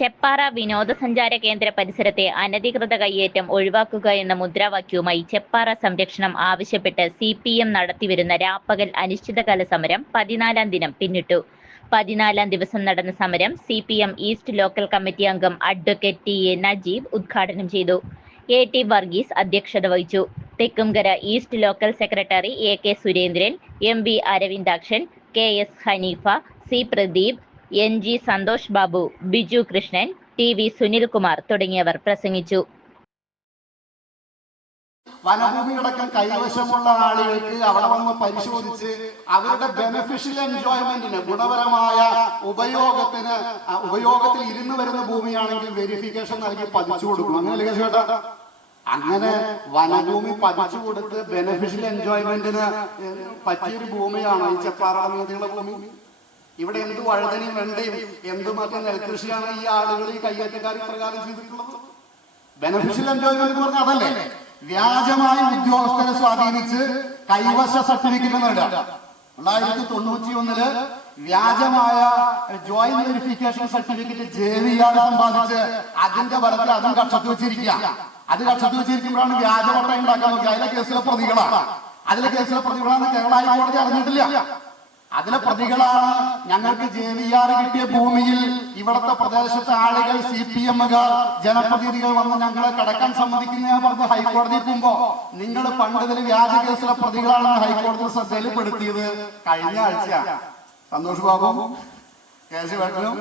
ചെപ്പാറ വിനോദസഞ്ചാര കേന്ദ്ര പരിസരത്തെ അനധികൃത കയ്യേറ്റം ഒഴിവാക്കുക എന്ന മുദ്രാവാക്യവുമായി ചെപ്പാറ സംരക്ഷണം ആവശ്യപ്പെട്ട് സി പി എം നടത്തിവരുന്ന രാപ്പകൽ അനിശ്ചിതകാല സമരം പതിനാലാം ദിനം പിന്നിട്ടു. പതിനാലാം ദിവസം നടന്ന സമരം C P M east local committee അംഗം അഡ്വക്കേറ്റ് ടി എ നജീബ് ഉദ്ഘാടനം ചെയ്തു. എ ടി വർഗീസ് അധ്യക്ഷത വഹിച്ചു. Thekkumkara east local secretary A K Surendran M V Aravindakshan K S Haneefa C Pradeep N G Santhosh Babu Biju Krishnan T V Sunilkumar തുടങ്ങിയവർ പ്രസംഗിച്ചു. വനഭൂമിയടക്കം കൈവശമുള്ള ആളുകൾക്ക് അവിടെ വന്ന് പരിശോധിച്ച് അവരുടെ ബെനഫിഷ്യൽ എൻജോയ്മെന്റിന് ഗുണപരമായ ഉപയോഗത്തിന് ഉപയോഗത്തിൽ ഇരുന്ന് വരുന്ന ഭൂമിയാണെങ്കിൽ വെരിഫിക്കേഷൻ നൽകി പതിച്ചു കൊടുക്കും അങ്ങനെ ചേട്ടാ? അങ്ങനെ വനഭൂമി പതിച്ചു കൊടുത്ത് ബെനഫിഷ്യൽ എൻജോയ്മെന്റിന് പറ്റിയൊരു ഭൂമിയാണ് ഈ ചെപ്പാറ ഭൂമി. ഇവിടെ എന്ത് വഴുതനയും വെണ്ടയും എന്ത് മറ്റേ നെൽകൃഷിയാണ് ഈ ആളുകൾ ഈ കയ്യേറ്റക്കാർ പ്രകാരം ചെയ്തിട്ടുള്ളത്? ബെനഫിഷ്യൽ എൻജോയ്മെന്റ് എന്ന് പറഞ്ഞാൽ അതല്ലേ? വ്യാജമായി ഉദ്യോഗസ്ഥരെ സ്വാധീനിച്ച് കൈവശ സർട്ടിഫിക്കറ്റ് നേടുക തൊള്ളായിരത്തി തൊണ്ണൂറ്റി ഒന്നിൽ വ്യാജമായ joint verification certificate J V R സമ്പാദിച്ച് അതിന്റെ ബലത്തിൽ അതും കക്ഷത്ത് വെച്ചിരിക്കുക. അത് കക്ഷത്ത് വെച്ചിരിക്കുമ്പോഴാണ് വ്യാജപട്ടം ഉണ്ടാക്കാൻ നോക്കുക. അതിലെ കേസിലെ പ്രതികളാണ് അതിലെ കേസിലെ പ്രതികളാണ് കേരള ഹൈക്കോടതി അറിഞ്ഞിട്ടില്ല. അതിലെ പ്രതികളാണ് ഞങ്ങൾക്ക് ജെ വി ആർ കിട്ടിയ ഭൂമിയിൽ ഇവിടുത്തെ പ്രദേശത്തെ ആളുകൾ സി പി എമ്മുകാർ ജനപ്രതിനിധികൾ വന്ന് ഞങ്ങളെ കടക്കാൻ സമ്മതിക്കുന്ന പറഞ്ഞ് ഹൈക്കോടതിയിൽ പോകുമ്പോ നിങ്ങൾ പണ്ട് ഇതിൽ വ്യാജ കേസിലെ പ്രതികളാണെന്ന് ഹൈക്കോടതി ശ്രദ്ധയിൽപ്പെടുത്തിയത് കഴിഞ്ഞ ആഴ്ച സന്തോഷ് ബാബു കേശവേട്ടനും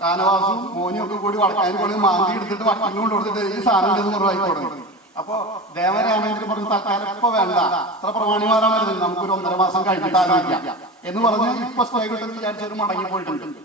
ഷാനവാസും മോനും ഒക്കെ കൂടി വളക്കാൻ കൊണ്ട് മാന്തി എടുത്തിട്ട് വട്ടം കൊണ്ട് കൊടുത്തിട്ട് ഈ സാധനം ഹൈക്കോടതി. അപ്പോ ദേവരാമേന്ദ്രൻ പറഞ്ഞു തൽക്കാലം ഇപ്പൊ വേണ്ട. അത്ര പ്രമാണിമാരാണ് നമുക്കൊരു ഒന്നര മാസം കഴിഞ്ഞിട്ട് എന്ന് പറഞ്ഞ് ഇപ്പൊ സ്റ്റേ കിട്ടുന്ന വിചാരിച്ചൊരു മടങ്ങി പോയിട്ടുണ്ട്